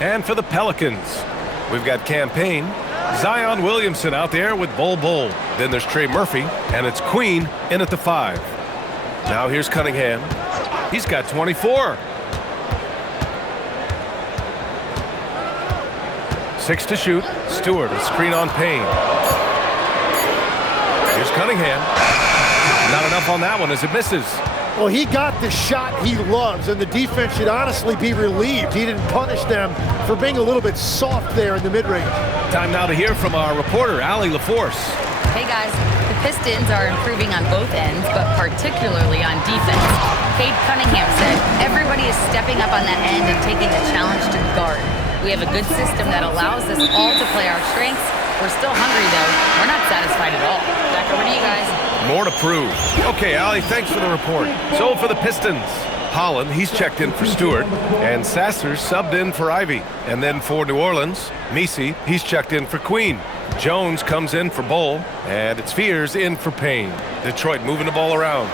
And for the Pelicans, we've got Campaign, Zion Williamson out there with Bol Bol. Then there's Trey Murphy, and it's Queen in at the 5. Now here's Cunningham. He's got 24. 6 to shoot. Stewart, a screen on Payne. Here's Cunningham. Not enough on that one as it misses. Well, he got the shot he loves, and the defense should honestly be relieved. He didn't punish them for being a little bit soft there in the mid-range. Time now to hear from our reporter, Allie LaForce. Hey guys, the Pistons are improving on both ends, but particularly on defense. Cade Cunningham said, everybody is stepping up on that end and taking the challenge to guard. We have a good system that allows us all to play our strengths. We're still hungry, though. We're not satisfied at all. Back over to you guys. More to prove. Okay, Allie, thanks for the report. So for the Pistons, Holland, he's checked in for Stewart, and Sasser subbed in for Ivy. And then for New Orleans, Messi, he's checked in for Queen. Jones comes in for Bol, and it's Fears in for Payne. Detroit moving the ball around.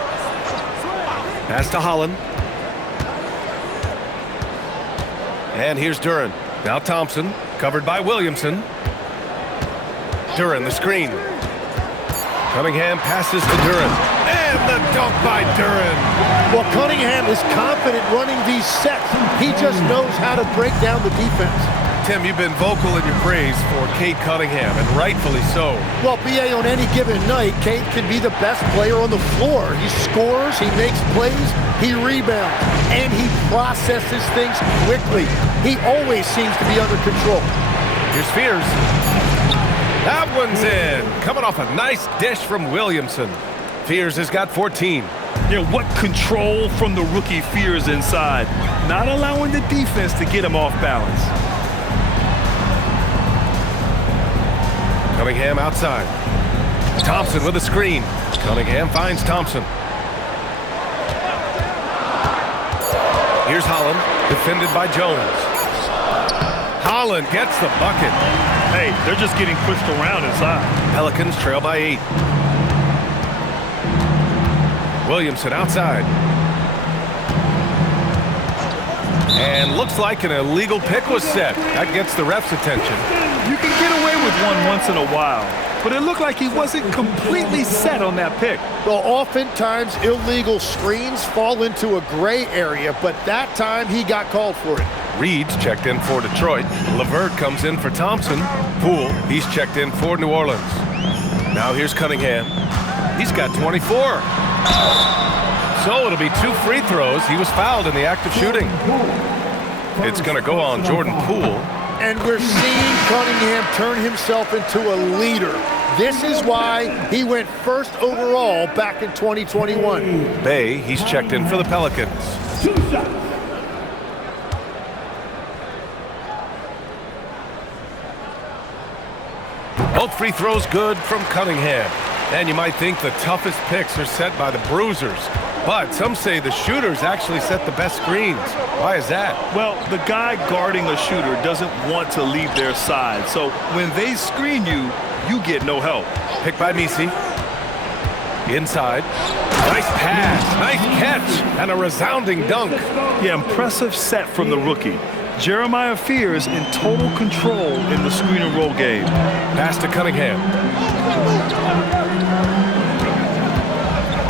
Pass to Holland. And here's Duran. Now Thompson, covered by Williamson. Duran, the screen. Cunningham passes to Duran. And the dunk by Duran. Well, Cunningham is confident running these sets. He just knows how to break down the defense. Tim, you've been vocal in your praise for Cade Cunningham, and rightfully so. Well, BA, on any given night, Cade can be the best player on the floor. He scores, he makes plays, he rebounds, and he processes things quickly. He always seems to be under control. Here's Fears. That one's in. Coming off a nice dish from Williamson. Fears has got 14. Yeah, what control from the rookie Fears inside. Not allowing the defense to get him off balance. Cunningham outside. Thompson with a screen. Cunningham finds Thompson. Here's Holland, defended by Jones. Holland gets the bucket. Hey, they're just getting pushed around inside. Pelicans trail by 8. Williamson outside. And looks like an illegal pick was set. That gets the ref's attention. You can get away with one once in a while, but it looked like he wasn't completely set on that pick. Well, oftentimes illegal screens fall into a gray area, but that time he got called for it. Reed's checked in for Detroit. LeVert comes in for Thompson. Poole, he's checked in for New Orleans. Now here's Cunningham. He's got 24. So it'll be 2 free throws. He was fouled in the act of shooting. It's going to go on Jordan Poole. And we're seeing Cunningham turn himself into a leader. This is why he went first overall back in 2021. Bay, he's checked in for the Pelicans. 2 shots. Both free throws good from Cunningham. And you might think the toughest picks are set by the bruisers. But some say the shooters actually set the best screens. Why is that? Well, the guy guarding a shooter doesn't want to leave their side. So when they screen you, you get no help. Pick by Messi. Inside. Nice pass. Nice catch. And a resounding dunk. Yeah, impressive set from the rookie. Jeremiah Fears in total control in the screen and roll game. Pass to Cunningham.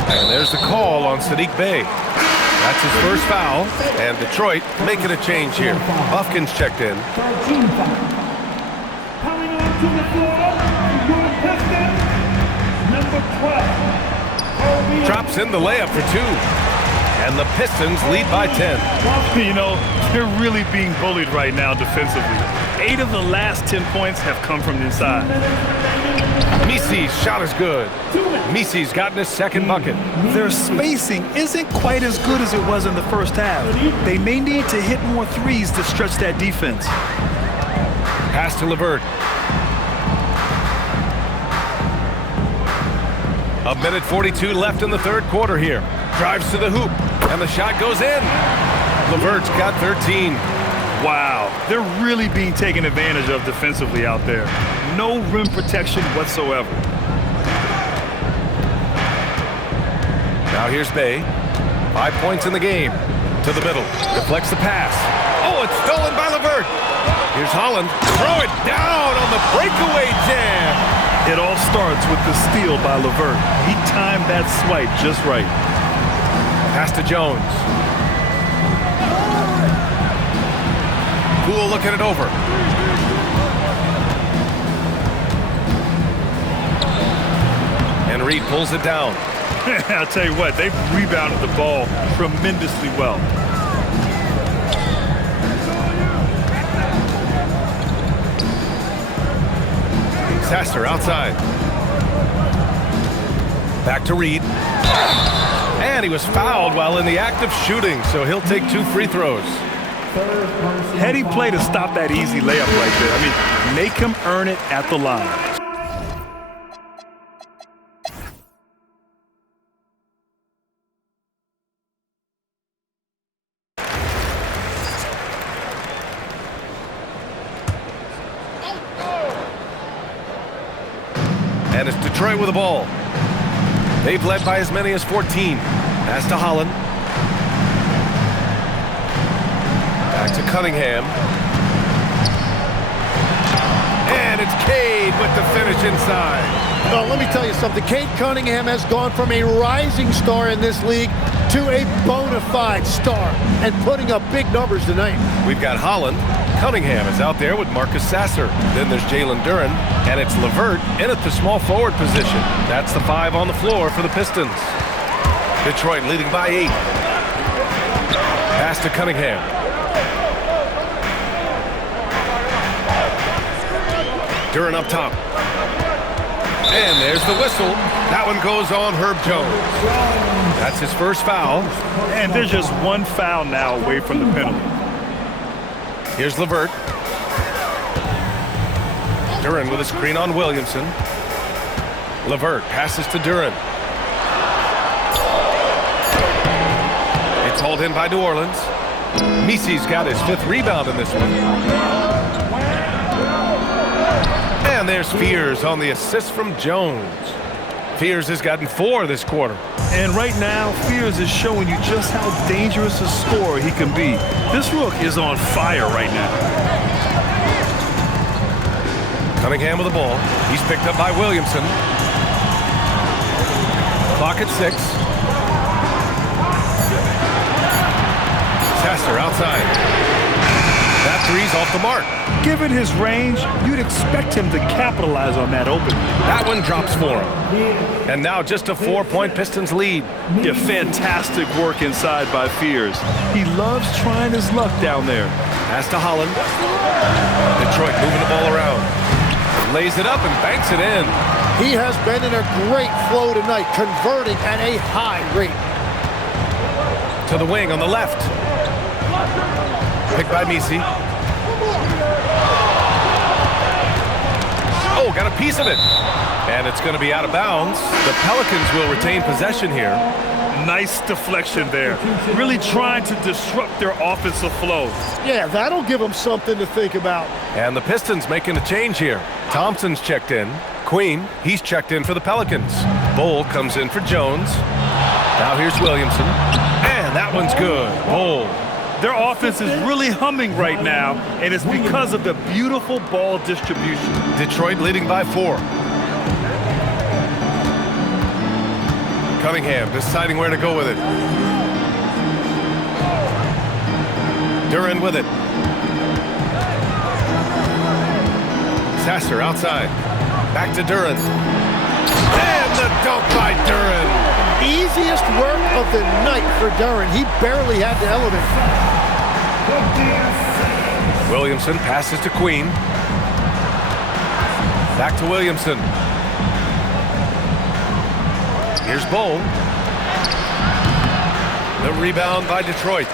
And there's the call on Sadiq Bey. That's his first foul. And Detroit making a change here. Buffkin's checked in. Coming onto the floor, your Pistons, number 12. Drops in the layup for 2. And the Pistons lead by 10. You know, they're really being bullied right now defensively. 8 of the last 10 points have come from inside. Messi's shot is good. Messi's gotten his second bucket. Their spacing isn't quite as good as it was in the first half. They may need to hit more threes to stretch that defense. Pass to LeVert. A minute 42 left in the third quarter here. Drives to the hoop, and the shot goes in. LeVert's got 13. Wow, they're really being taken advantage of defensively out there. No rim protection whatsoever. Now here's Bey. 5 points in the game. To the middle. Deflects the pass. Oh, it's stolen by LeVert. Here's Holland. Throw it down on the breakaway jam. It all starts with the steal by LeVert. He timed that swipe just right. Pass to Jones. Poole looking it over. And Reed pulls it down. I'll tell you what, they've rebounded the ball tremendously well. Sasser outside. Back to Reed. And he was fouled while in the act of shooting, so he'll take 2 free throws. Heady play to stop that easy layup right there. I mean, make him earn it at the line. And it's Detroit with the ball. They've led by as many as 14. Pass to Holland. Back to Cunningham. And it's Cade with the finish inside. Oh, let me tell you something. Cade Cunningham has gone from a rising star in this league to a bona fide star and putting up big numbers tonight. We've got Holland. Cunningham is out there with Marcus Sasser. Then there's Jalen Duren, and it's LeVert in at the small forward position. That's the 5 on the floor for the Pistons. Detroit leading by 8. Pass to Cunningham. Duren up top. And there's the whistle. That one goes on Herb Jones. That's his first foul. And there's just one foul now away from the penalty. Here's LeVert. Duren with a screen on Williamson. LeVert passes to Duren. It's hauled in by New Orleans. Misi's got his 5th rebound in this one. And there's Fears on the assist from Jones. Fears has gotten 4 this quarter. And right now, Fears is showing you just how dangerous a scorer he can be. This rook is on fire right now. Cunningham with the ball. He's picked up by Williamson. Clock at 6. Sasser outside. That 3's off the mark. Given his range, you'd expect him to capitalize on that opening. That one drops for him. And now just a 4-point Pistons lead. Yeah, fantastic work inside by Fears. He loves trying his luck down there. Pass to Holland. Detroit moving the ball around. Lays it up and banks it in. He has been in a great flow tonight, converting at a high rate. To the wing on the left. Picked by Misi. Oh, got a piece of it. And it's going to be out of bounds. The Pelicans will retain possession here. Nice deflection there. Really trying to disrupt their offensive flow. Yeah, that'll give them something to think about. And the Pistons making a change here. Thompson's checked in. Queen, he's checked in for the Pelicans. Bull comes in for Jones. Now here's Williamson. And that one's good. Bull. Their offense is really humming right now, and it's because of the beautiful ball distribution. Detroit leading by 4. Cunningham deciding where to go with it. Duren with it. Sasser outside. Back to Duren. And the dunk by Duren. Easiest work of the night for Duren. He barely had to elevate. Williamson passes to Queen. Back to Williamson. Here's Bull. The rebound by Detroit.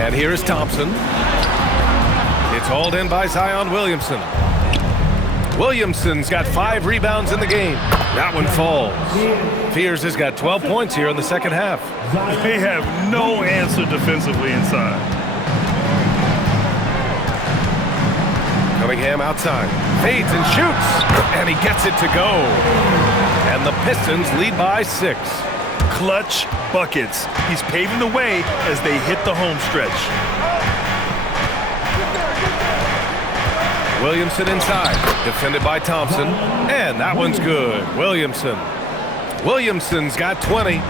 And here is Thompson. It's hauled in by Zion Williamson. Williamson's got 5 rebounds in the game. That one falls. Fears has got 12 points here in the second half. They have no answer defensively inside. Cunningham outside. Fades and shoots. And he gets it to go. And the Pistons lead by 6. Clutch buckets. He's paving the way as they hit the home stretch. Williamson inside, defended by Thompson, and that one's good. Williamson's got 20.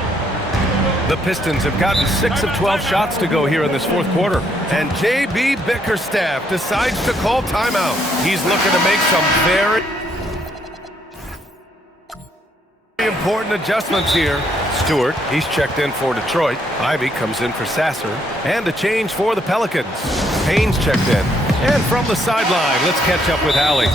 The Pistons have gotten 6 of 12 shots to go here in this fourth quarter. And J.B. Bickerstaff decides to call timeout. He's looking to make some very important adjustments here. Stewart, he's checked in for Detroit. Ivy comes in for Sasser. And a change for the Pelicans. Payne's checked in. And from the sideline, let's catch up with Allie.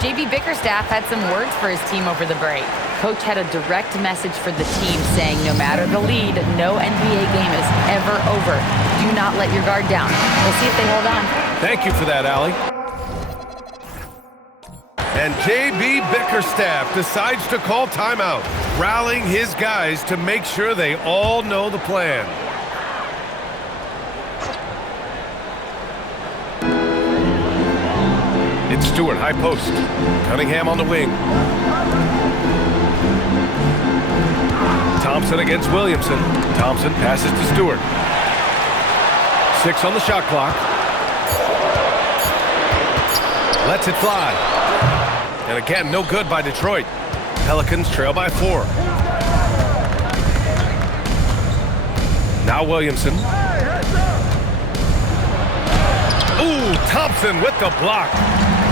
J.B. Bickerstaff had some words for his team over the break. Coach had a direct message for the team saying no matter the lead, no NBA game is ever over. Do not let your guard down. We'll see if they hold on. Thank you for that, Allie. And J.B. Bickerstaff decides to call timeout, rallying his guys to make sure they all know the plan. It's Stewart, high post. Cunningham on the wing. Thompson against Williamson. Thompson passes to Stewart. 6 on the shot clock. Lets it fly. And again, no good by Detroit. Pelicans trail by 4. Now Williamson. Ooh, Thompson with the block.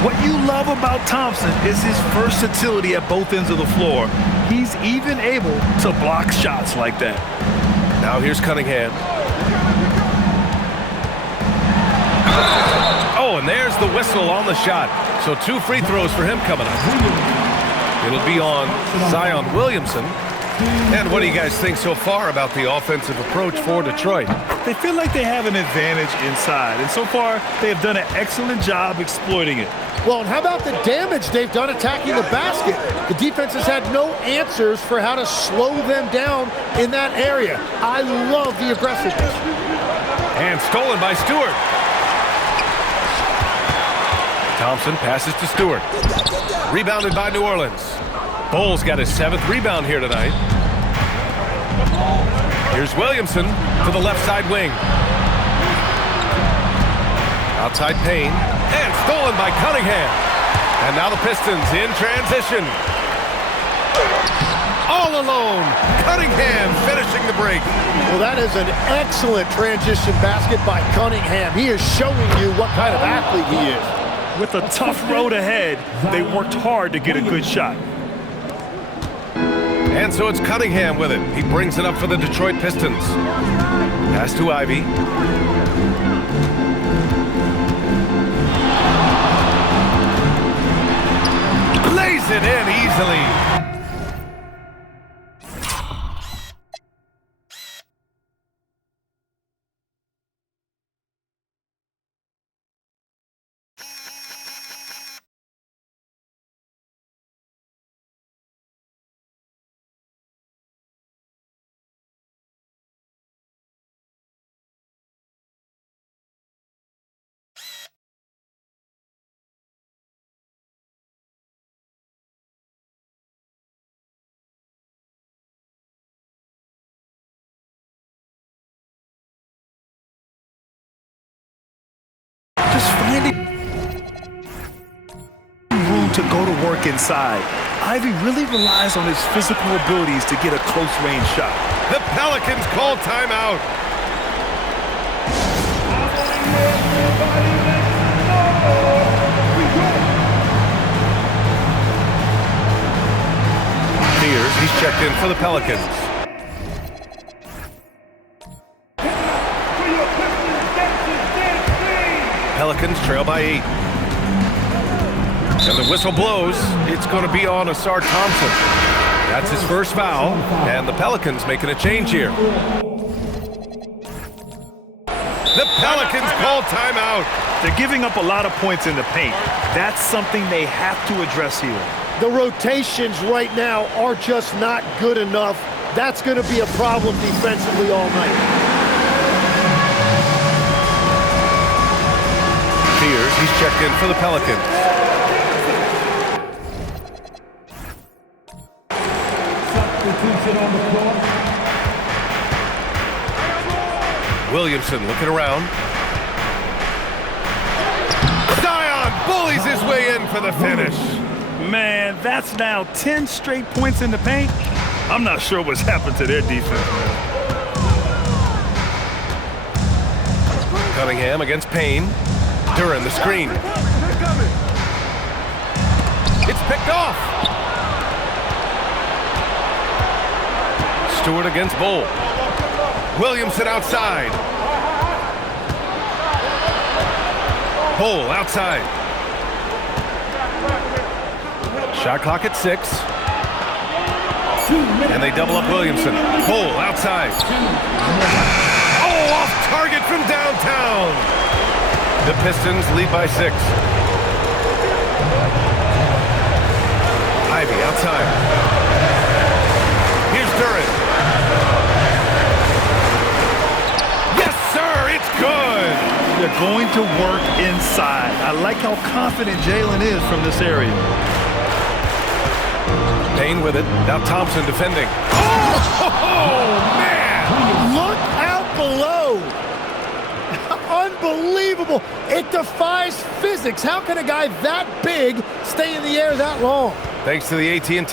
What you love about Thompson is his versatility at both ends of the floor. He's even able to block shots like that. Now here's Cunningham. Oh, and there's the whistle on the shot. So 2 free throws for him coming up. It'll be on Zion Williamson. And what do you guys think so far about the offensive approach for Detroit? They feel like they have an advantage inside, and so far they have done an excellent job exploiting it. Well, and how about the damage they've done attacking the basket? The defense has had no answers for how to slow them down in that area. I love the aggressiveness. And stolen by Stewart. Thompson passes to Stewart. Rebounded by New Orleans. Bowles got his 7th rebound here tonight. Here's Williamson to the left side wing. Outside Payne. And stolen by Cunningham. And now the Pistons in transition. All alone. Cunningham finishing the break. Well, that is an excellent transition basket by Cunningham. He is showing you what kind of athlete he is. With a tough road ahead, they worked hard to get a good shot. And so it's Cunningham with it. He brings it up for the Detroit Pistons. Pass to Ivy. Lays it in easily. Just finding room to go to work inside. Ivy really relies on his physical abilities to get a close-range shot. The Pelicans call timeout. Mears, he's checked in for the Pelicans. Pelicans trail by 8. And the whistle blows. It's going to be on Asar Thompson. That's his first foul, and the Pelicans making a change here. The Pelicans call timeout. They're giving up a lot of points in the paint. That's something they have to address here. The rotations right now are just not good enough. That's going to be a problem defensively all night. Mears, he's checked in for the Pelicans. Substitution on the floor. Williamson looking around. Zion bullies his way in for the finish. Man, that's now 10 straight points in the paint. I'm not sure what's happened to their defense, man. Cunningham against Payne. Duran the screen. It's picked off. Stewart against Bull. Williamson outside. Bull outside. Shot clock at 6. And they double up Williamson. Bull outside. Oh, off target from downtown. The Pistons lead by 6. Ivy outside. Here's Duran. Yes, sir, it's good. They're going to work inside. I like how confident Jalen is from this area. Payne with it. Now Thompson defending. Oh, man! Look out below. Unbelievable. It defies physics. How can a guy that big stay in the air that long? Thanks to the AT&T.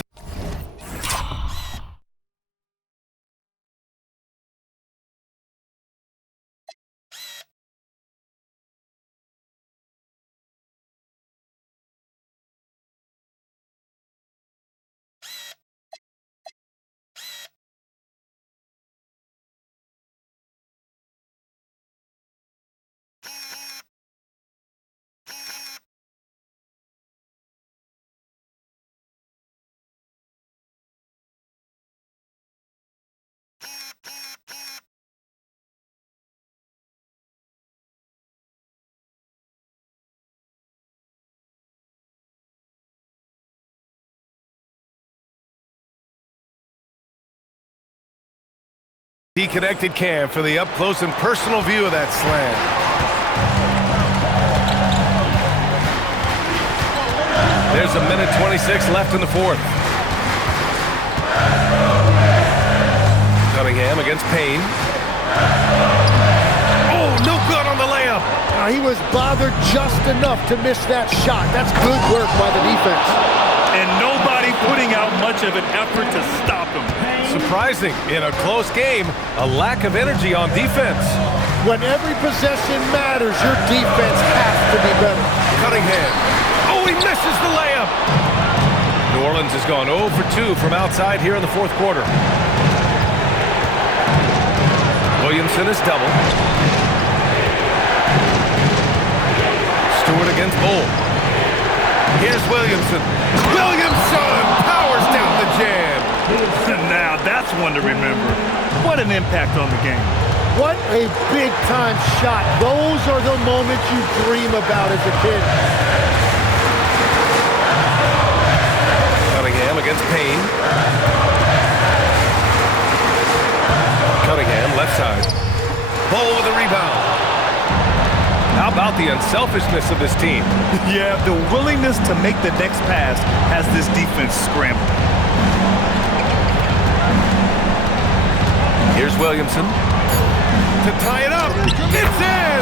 Connected cam for the up-close and personal view of that slam. There's a minute 26 left in the 4th. Cunningham against Payne. Oh, no good on the layup. He was bothered just enough to miss that shot. That's good work by the defense. And nobody putting out much of an effort to stop him. Surprising, in a close game, a lack of energy on defense. When every possession matters, your defense has to be better. Cunningham. Oh, he misses the layup. New Orleans has gone 0 for 2 from outside here in the 4th quarter. Williamson is double. Stewart against Bull. Here's Williamson. Williamson powers down the jam. Now that's one to remember. What an impact on the game. What a big-time shot. Those are the moments you dream about as a kid. Cunningham against Payne. Cunningham left side. Bull with a rebound. How about the unselfishness of this team? Yeah, the willingness to make the next pass has this defense scrambling. Here's Williamson to tie it up. It's in!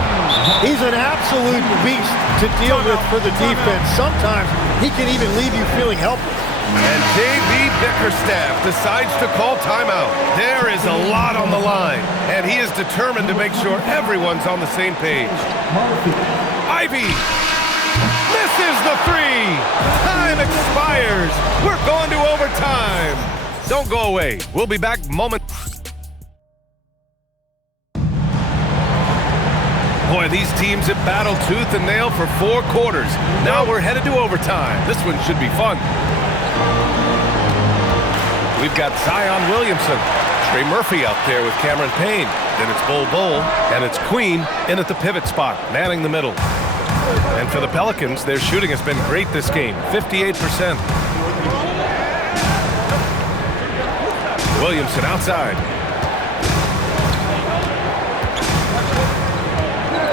He's an absolute beast to deal with for the defense. Sometimes he can even leave you feeling helpless. And J.B. Bickerstaff decides to call timeout. There is a lot on the line, and he is determined to make sure everyone's on the same page. Ivy misses the 3. Time expires. We're going to overtime. Don't go away. We'll be back momentarily. Boy, these teams have battled tooth and nail for 4 quarters. Now we're headed to overtime. This one should be fun. We've got Zion Williamson, Trey Murphy out there with Cameron Payne. Then it's Bull, and it's Queen in at the pivot spot, manning the middle. And for the Pelicans, their shooting has been great this game, 58%. Williamson outside.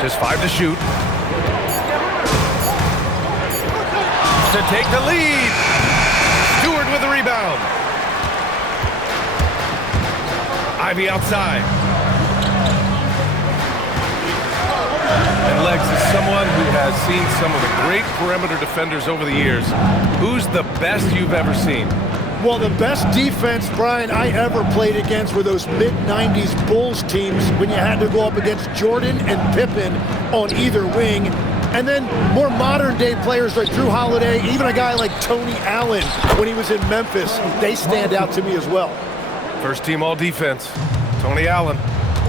Just 5 to shoot. To take the lead. Stewart with the rebound. Ivy outside. has seen some of the great perimeter defenders over the years. Who's the best you've ever seen? Well, the best defense, Brian, I ever played against were those mid-90s Bulls teams when you had to go up against Jordan and Pippen on either wing. And then more modern-day players like Drew Holiday, even a guy like Tony Allen when he was in Memphis, they stand out to me as well. First team all-defense, Tony Allen.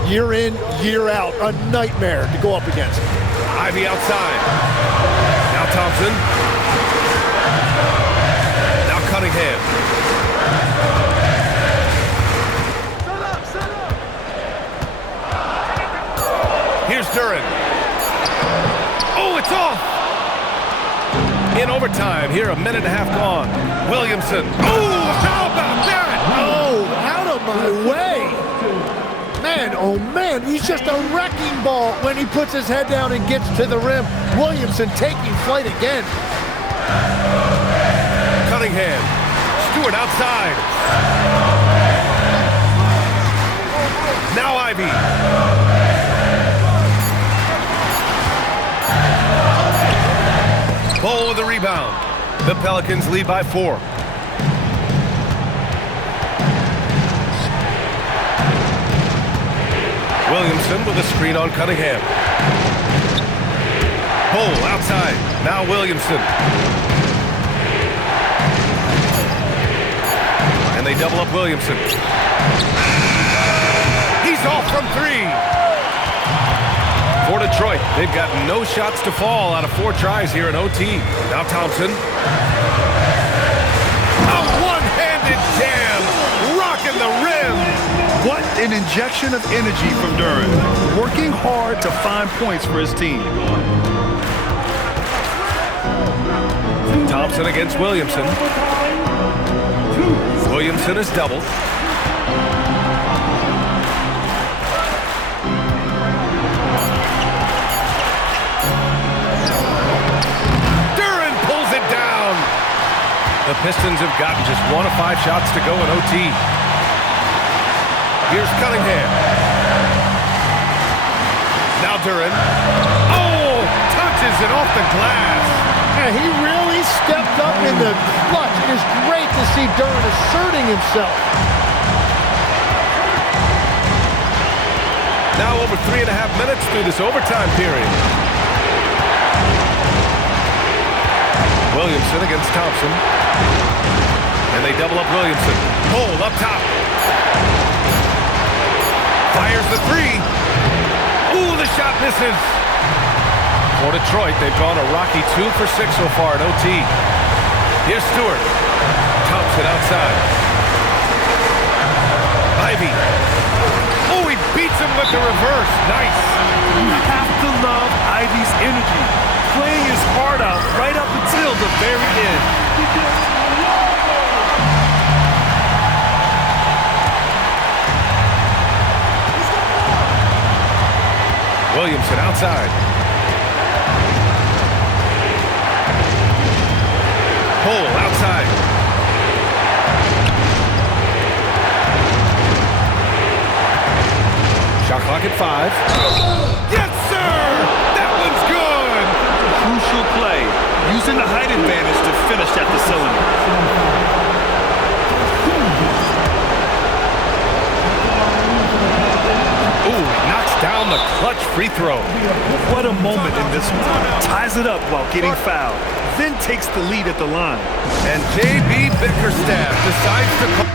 Year in, year out, a nightmare to go up against. Ivy outside. Now Thompson. Now Cunningham. Here's Duren. Oh, it's off! In overtime, here a minute and a half gone. Williamson. Oh, how about that? Oh, out of my way. Man, oh man, he's just a wrecking ball when he puts his head down and gets to the rim. Williamson taking flight again. Cunningham. Stewart outside. Now Ivy. Ball with the rebound. The Pelicans lead by 4. Williamson with a screen on Cunningham. Ball outside. Now Williamson. And they double up Williamson. He's off from 3. For Detroit, they've got no shots to fall out of 4 tries here in OT. Now Thompson. A one-handed jam, rocking the rim. What an injection of energy from Duren. Working hard to find points for his team. Thompson against Williamson. Williamson is doubled. The Pistons have gotten just 1 of 5 shots to go in OT. Here's Cunningham. Now Duren. Oh, touches it off the glass. Yeah, he really stepped up in the clutch. It is great to see Duren asserting himself. Now over 3.5 minutes through this overtime period. Williamson against Thompson. And they double up Williamson. Hold up top. Fires the 3. Ooh, the shot misses. For Detroit, they've gone a rocky 2 for 6 so far in OT. Here's Stewart. Thompson outside. Ivy. Oh, he beats him with the reverse. Nice. You have to love Ivy's energy. Playing his heart out right up until the very end. Williamson outside. Cole outside. Shot clock at 5. Yes, sir! That one's good! Crucial play, using the height advantage to finish at the cylinder. Ooh, knocks down the clutch free throw. What a moment in this one. Ties it up while getting fouled, then takes the lead at the line. And J.B. Bickerstaff decides to call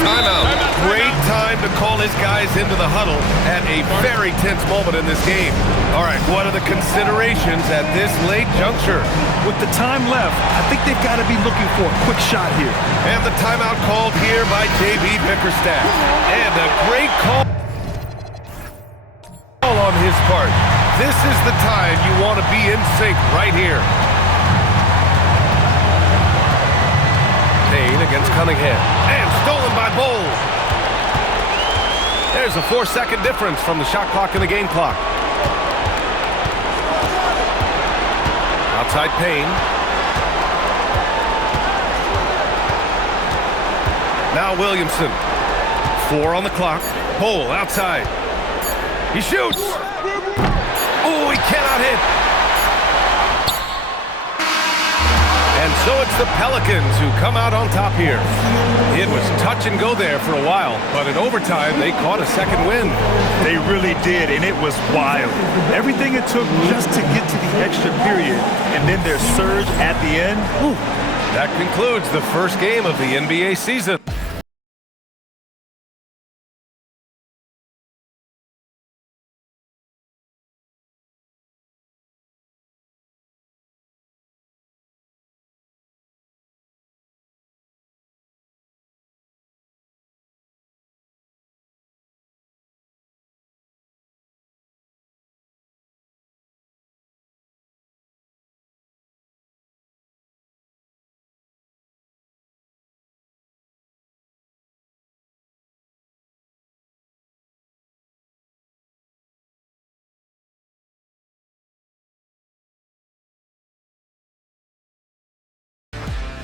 timeout. Great time to call his guys into the huddle at a very tense moment in this game. All right, what are the considerations at this late juncture? With the time left, I think they've got to be looking for a quick shot here. And the timeout called here by J.B. Bickerstaff. And a great call on his part. This is the time you want to be in sync right here. Payne against Cunningham. And stolen by Bowles. There's a 4-second difference from the shot clock and the game clock. Outside Payne. Now Williamson. 4 on the clock. Bowles outside. He shoots. Oh, he cannot hit. And so it's the Pelicans who come out on top here. It was touch and go there for a while, but in overtime, they caught a second win. They really did, and it was wild. Everything it took just to get to the extra period, and then their surge at the end. That concludes the first game of the NBA season.